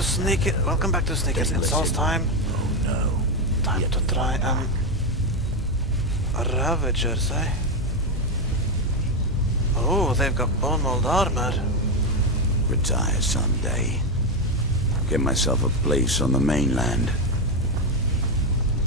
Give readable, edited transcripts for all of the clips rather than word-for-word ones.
to sneak it. Welcome back to Sneak It in Solstheim. Oh no. Time to try and Ravagers, eh? Oh, they've got bone mold armor. Retire someday. Get myself a place on the mainland.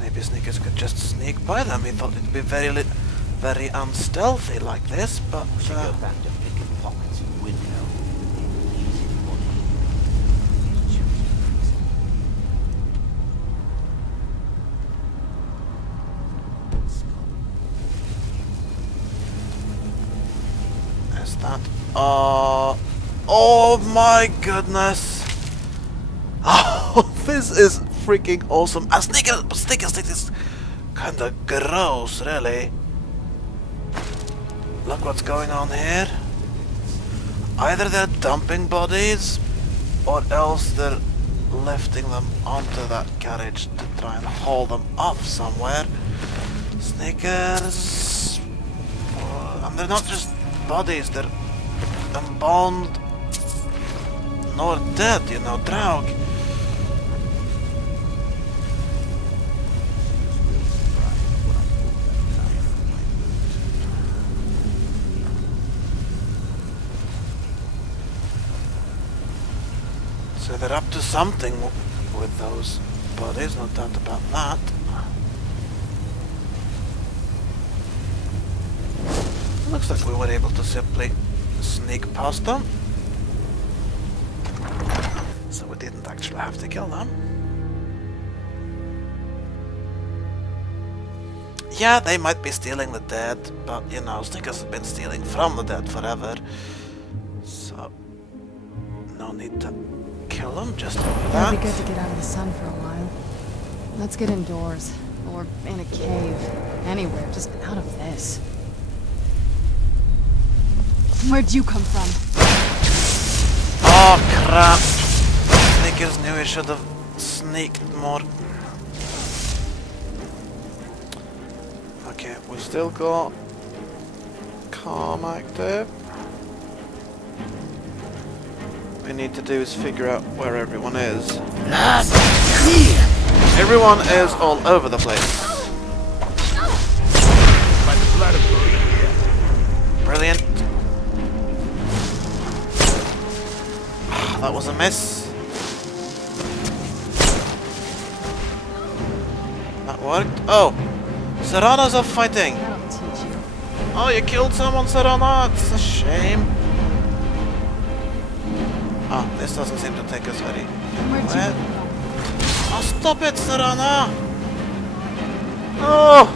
Maybe Sneakers could just sneak by them. He thought it'd be very unstealthy like this, but Go back to picking pockets and window. is that? Oh my goodness! Oh, this is freaking awesome. And Sneakers, this is kind of gross, really. Look what's going on here. Either they're dumping bodies, or else they're lifting them onto that carriage to try and haul them off somewhere. Sneakers... and they're not just bodies, they're embalmed, nor dead, you know, Draug. So they're up to something with those bodies, no doubt about that. Looks like we were able to simply sneak past them. So we didn't actually have to kill them. Yeah, they might be stealing the dead, but you know, Snickers have been stealing from the dead forever. So, no need to kill them, just like that. It'd be good to get out of the sun for a while. Let's get indoors, or in a cave, anywhere, just out of this. Where'd you come from? Oh crap! Snickers knew he should have sneaked more. Okay, we've still got calm active. What we need to do is figure out where everyone is. Everyone is all over the place. Brilliant. That was a miss. That worked. Oh! Serana's off fighting! That'll teach you. Oh, you killed someone, Serana! It's a shame. Ah, this doesn't seem to take us very Where'd you well. come from? Oh, stop it, Serana! Oh!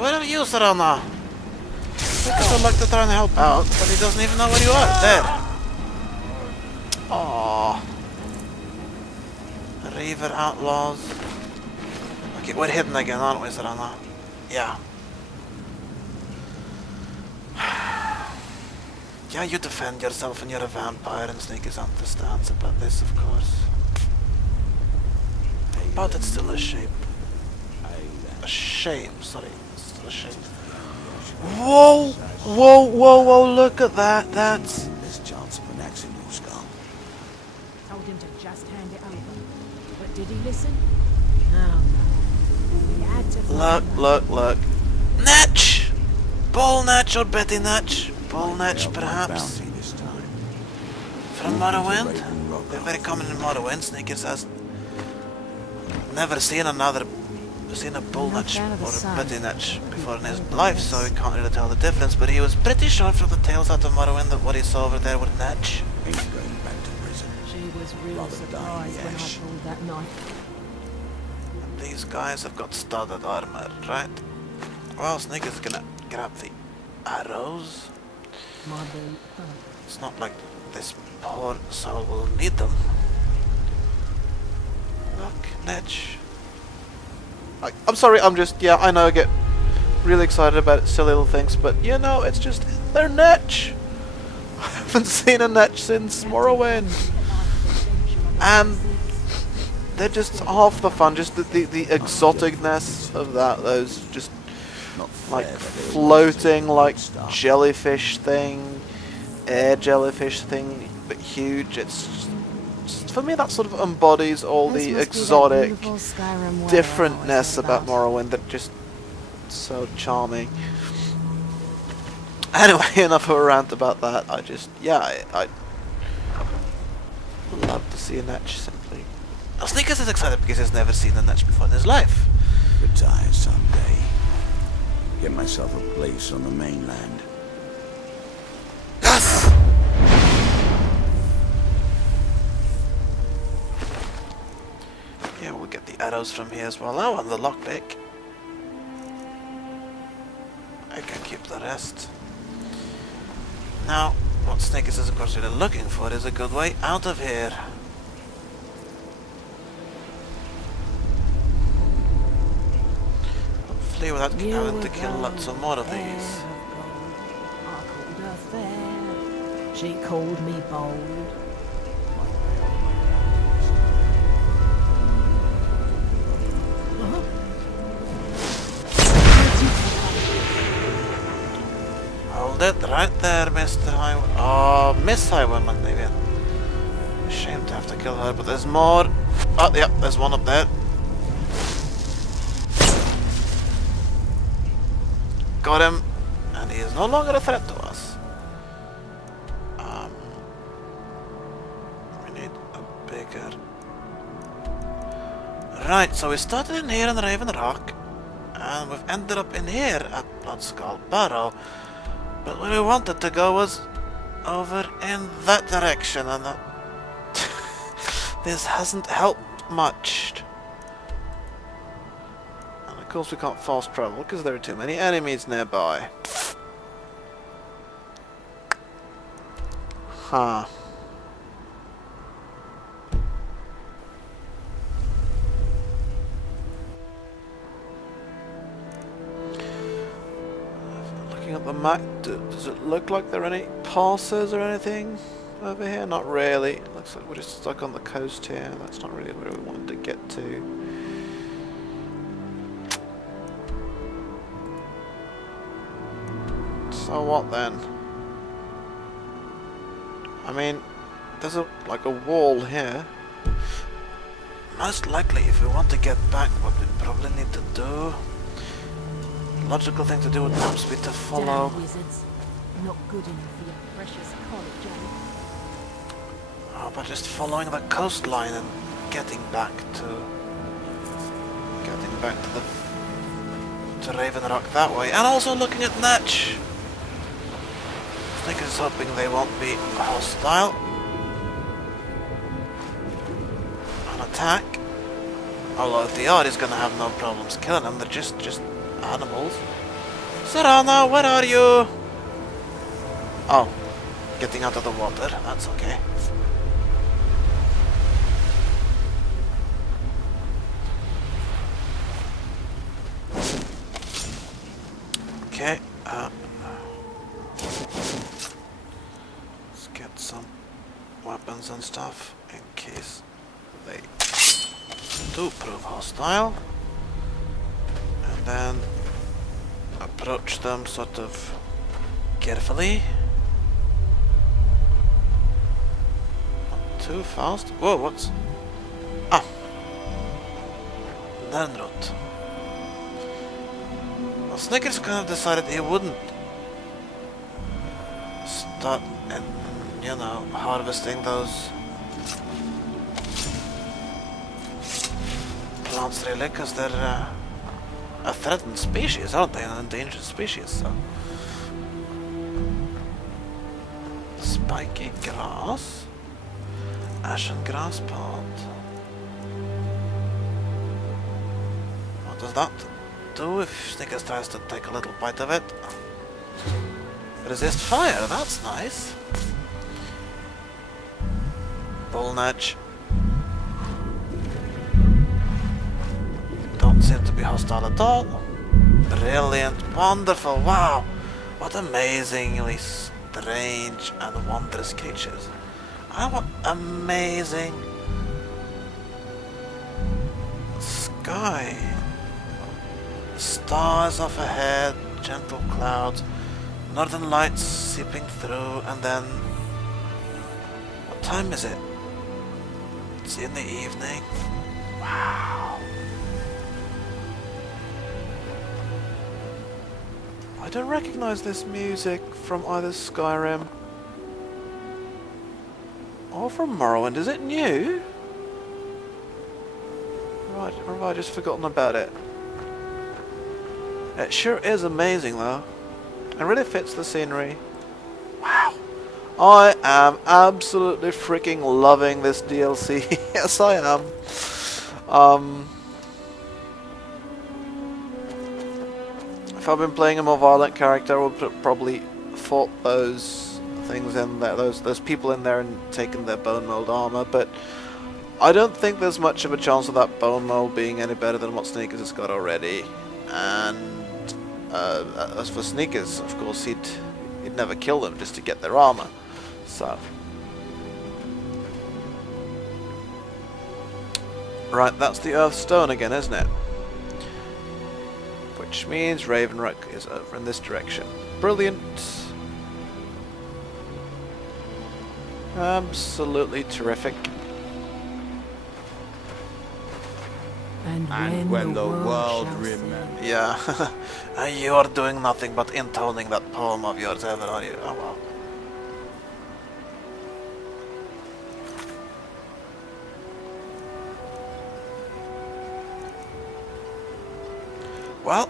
Where are you, Serana? Because I'd like to try and help out, but he doesn't even know where you are. There. Aww. Reaver Outlaws. Okay, we're hidden again, aren't we, Serana? Yeah. Yeah, you defend yourself and you're a vampire, and Sneakers understands about this, of course. But it's still a shame. A shame, sorry. It's still a shame. Whoa! Whoa, whoa, whoa, look at that, that's... There's chance of an axe in your skull. Told him to just hand it over. But did he listen? No. He had to Look. Natch! Bull Natch or Betty Natch? Bull Natch, perhaps? Bounty this time. From Morrowind? They're very common in Morrowind. Sneakers has never seen a bull Not natch fan of the or a sun. betty natch before in his life, so he can't really tell the difference, but he was pretty sure from the tales out of Morrowind that what he saw over there were natch. Ain't going back to prison. She was real Rather surprised die, when I Ash. pulled that knife. And these guys have got studded armor, right? Well, Sneaker's gonna grab the arrows. My boot. It's not like this poor soul will need them. Look, natch. I'm sorry, I know I get really excited about silly little things, but you know, it's just, they're netch! I haven't seen a netch since Morrowind! And they're just half the fun, just the exoticness of that, those just Not like fair that they floating like stuff. jellyfish thing. air jellyfish thing, but huge. For me, that sort of embodies all This the must be that exotic beautiful Skyrim weather I've always differentness heard about Morrowind that just so charming. Anyway, enough of a rant about that. I love to see a Netch simply. Sneakers is excited because he's never seen a Netch before in his life. Retire someday. Get myself a place on the mainland. Yeah, we'll get the arrows from here as well. Oh, and the lockpick. I can keep the rest. Now, what Snickers is of course really looking for is a good way out of here. Hopefully without having to kill lots of more of these. I called her fair. She called me bold. Hold it right there, Mr. Highway. Oh, Miss Highwayman, maybe. Shame to have to kill her, but there's more. Oh, yep, there's one up there. Got him, and he is no longer a threat to us. We need a bigger. Right, so we started in here in Raven Rock, and we've ended up in here at Bloodskull Barrow. But where we wanted to go was over in that direction, and that this hasn't helped much. And of course we can't fast travel because there are too many enemies nearby. Huh. At the map, does it look like there are any passes or anything over here? Not really. Looks like we're just stuck on the coast here. That's not really where we wanted to get to. So what then? I mean, there's like a wall here. Most likely, if we want to get back, what we probably need to do. Logical thing to do would perhaps be to follow. Damn wizards. Not good enough for your precious college, eh? Oh, but just following the coastline and getting back to Raven Rock that way, and also looking at Netch. I think is hoping they won't be hostile. An attack. Although if they are, he's gonna have no problems killing them. They're just animals. Serana, where are you? Oh, getting out of the water. That's okay. Okay. Let's get some weapons and stuff in case they do prove hostile. And then approach them sort of carefully. Not too fast. Whoa, what's... Ah! Nernrot. Well, Snickers kind of decided he wouldn't start and, you know, harvesting those plants really, because they're a threatened species, aren't they? An endangered species, so... Spiky grass. Ashen grass pod. What does that do if Snickers tries to take a little bite of it? Resist fire, that's nice. Bull nudge. Don't seem to be hostile at all. Brilliant, wonderful, wow! What amazingly strange and wondrous creatures. And what amazing sky. Stars off ahead, gentle clouds, Northern lights seeping through, and then... What time is it? It's in the evening. Wow. I don't recognize this music from either Skyrim or from Morrowind. Is it new? Right, or have I just forgotten about it? It sure is amazing though. It really fits the scenery. Wow. I am absolutely freaking loving this DLC. Yes, I am. If I'd been playing a more violent character, I would probably fought those things in there, those people in there, and taken their bone mold armor. But I don't think there's much of a chance of that bone mold being any better than what Sneakers has got already. And as for Sneakers, of course, he'd never kill them just to get their armor. So, right, that's the Earth Stone again, isn't it? Which means Ravenrock is over in this direction. Brilliant. Absolutely terrific. And when the world remembers. Yeah. You are doing nothing but intoning that poem of yours ever, are you? Oh well. Well,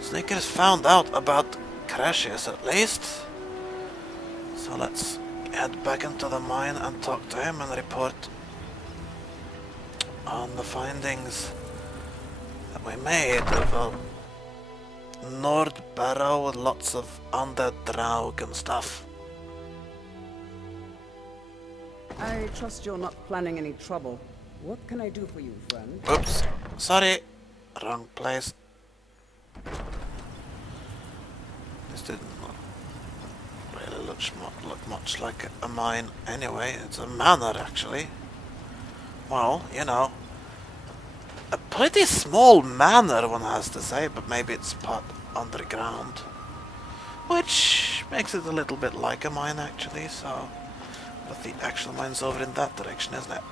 Sneakers found out about Crashes at least. So let's head back into the mine and talk to him and report on the findings that we made of a Nord barrow with lots of undead draug and stuff. I trust you're not planning any trouble. What can I do for you, friend? Oops, sorry, wrong place. This didn't really look much like a mine anyway. It's a manor actually. Well, you know, a pretty small manor one has to say, but maybe it's part underground. Which makes it a little bit like a mine actually, so... But the actual mine's over in that direction, isn't it?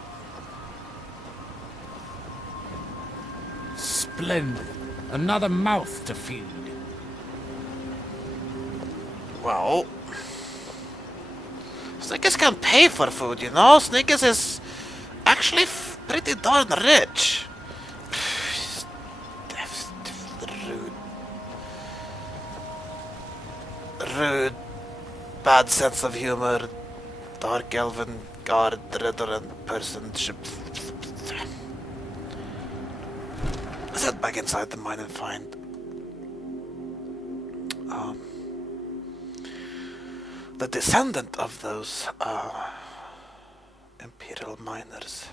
Splendid. Another mouth to feed. Well... Snickers can pay for food, you know? Snickers is actually pretty darn rich. Rude, bad sense of humor, dark elven guard, riddler and personship. Let's head back inside the mine and find the descendant of those imperial miners.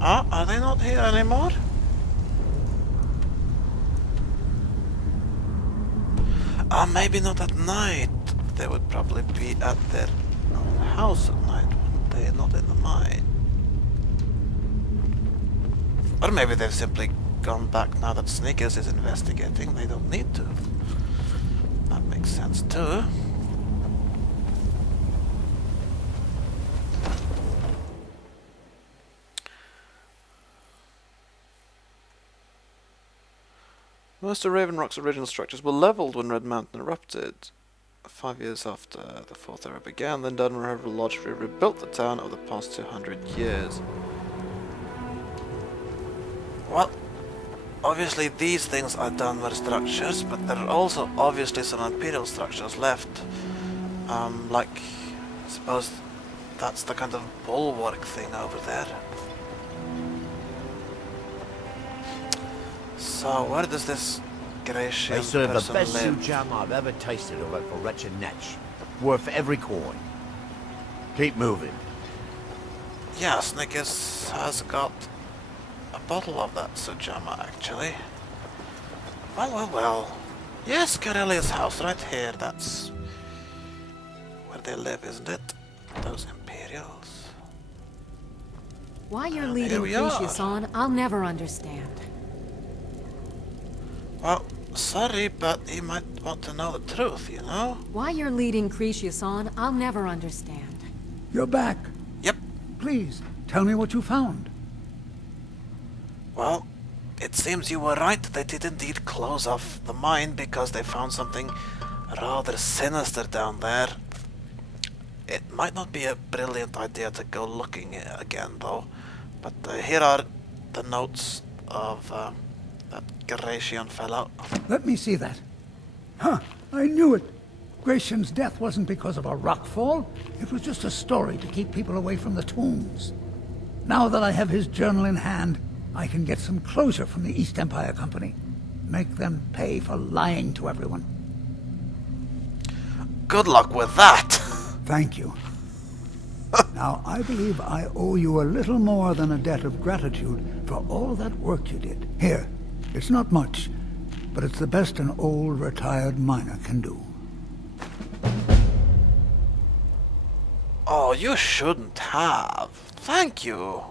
Ah, are they not here anymore? Maybe not at night. They would probably be at their own house at night, wouldn't they? Not in the mine. Or maybe they've simply gone back now that Sneakers is investigating. They don't need to. That makes sense too. Most of Ravenrock's original structures were leveled when Red Mountain erupted. 5 years after the Fourth Era began, then Dunmer have logically rebuilt the town over the past 200 years. Well, obviously these things are Dunmer structures, but there are also obviously some Imperial structures left. Like, I suppose that's the kind of bulwark thing over there. So, where does this Gratian They serve the person best live? soup jam I've ever tasted over for wretched Netch. Worth every coin. Keep moving. Yeah, Snickers has got a bottle of that Sujama, actually. Well. Yes, Corellia's house right here. That's where they live, isn't it? Those Imperials. Why you're And leading here we are. Cretius on, I'll never understand. Well, sorry, but he might want to know the truth, you know? Why you're leading Cretius on, I'll never understand. You're back. Yep. Please, tell me what you found. Well, it seems you were right. They did indeed close off the mine because they found something rather sinister down there. It might not be a brilliant idea to go looking again, though. But here are the notes of that Gratian fellow. Let me see that. Huh, I knew it. Gratian's death wasn't because of a rock fall. It was just a story to keep people away from the tombs. Now that I have his journal in hand, I can get some closure from the East Empire Company. Make them pay for lying to everyone. Good luck with that! Thank you. Now, I believe I owe you a little more than a debt of gratitude for all that work you did. Here, it's not much, but it's the best an old retired miner can do. Oh, you shouldn't have. Thank you.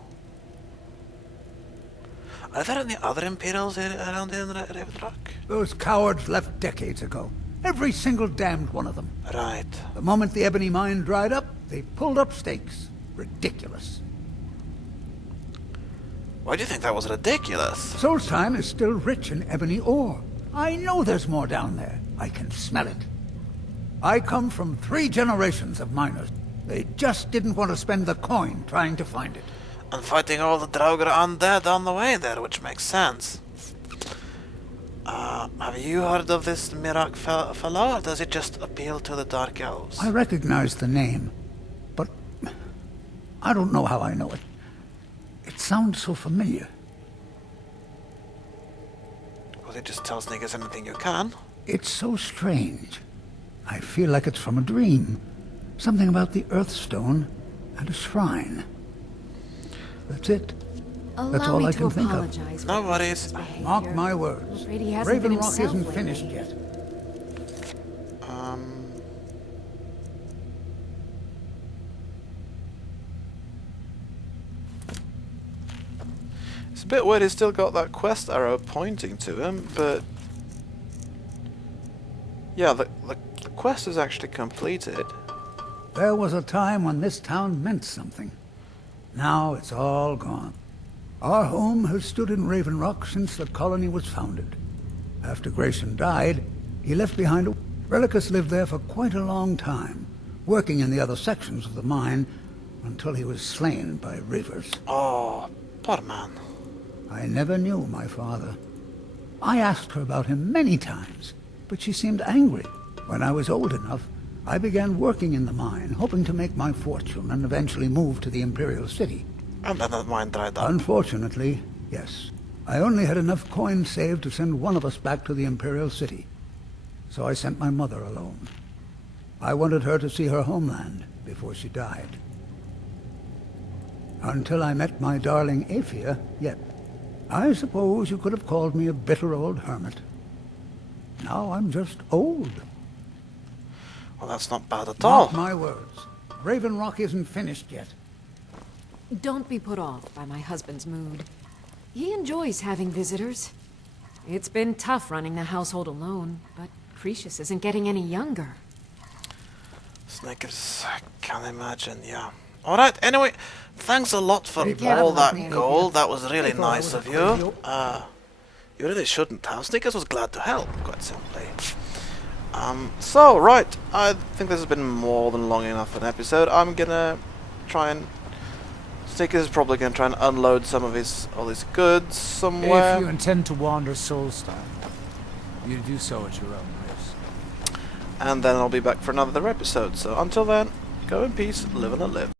Are there any other Imperials around in Raven Rock? Those cowards left decades ago. Every single damned one of them. Right. The moment the ebony mine dried up, they pulled up stakes. Ridiculous. Why do you think that was ridiculous? Solstheim is still rich in ebony ore. I know there's more down there. I can smell it. I come from 3 generations of miners. They just didn't want to spend the coin trying to find it. And fighting all the Draugr undead on the way there, which makes sense. Have you heard of this Mirak fellow, or does it just appeal to the Dark Elves? I recognize the name, but I don't know how I know it. It sounds so familiar. Well, you just tell Snickers anything you can. It's so strange. I feel like it's from a dream. Something about the Earthstone and a shrine. That's it. That's all I can think of. No worries. Mark my words. Raven Rock isn't finished yet. It's a bit weird he's still got that quest arrow pointing to him, but... yeah, the quest is actually completed. There was a time when this town meant something. Now it's all gone. Our home has stood in Raven Rock since the colony was founded. After Gratian died, he left behind a... Relicus lived there for quite a long time, working in the other sections of the mine until he was slain by Reavers. Oh, poor man. I never knew my father. I asked her about him many times, but she seemed angry. When I was old enough, I began working in the mine, hoping to make my fortune and eventually move to the Imperial City. And then the mine dried up. Unfortunately, yes. I only had enough coins saved to send one of us back to the Imperial City. So I sent my mother alone. I wanted her to see her homeland before she died. Until I met my darling Aphia, yet. I suppose you could have called me a bitter old hermit. Now I'm just old. Well, that's not bad at all. Mark my words. Raven Rock isn't finished yet. Don't be put off by my husband's mood. He enjoys having visitors. It's been tough running the household alone, but Cretius isn't getting any younger. Snickers, I can imagine, yeah. Alright, anyway, thanks a lot for Take all care. that gold. That was really I thought I nice was of a you. crazy You really shouldn't have. Snickers was glad to help, quite simply. So, right, I think this has been more than long enough an episode. I'm gonna try and... Snickers is probably gonna try and unload some of all his goods somewhere. If you intend to wander Solstheim, you do so at your own risk. And then I'll be back for another episode. So until then, go in peace, live and let live.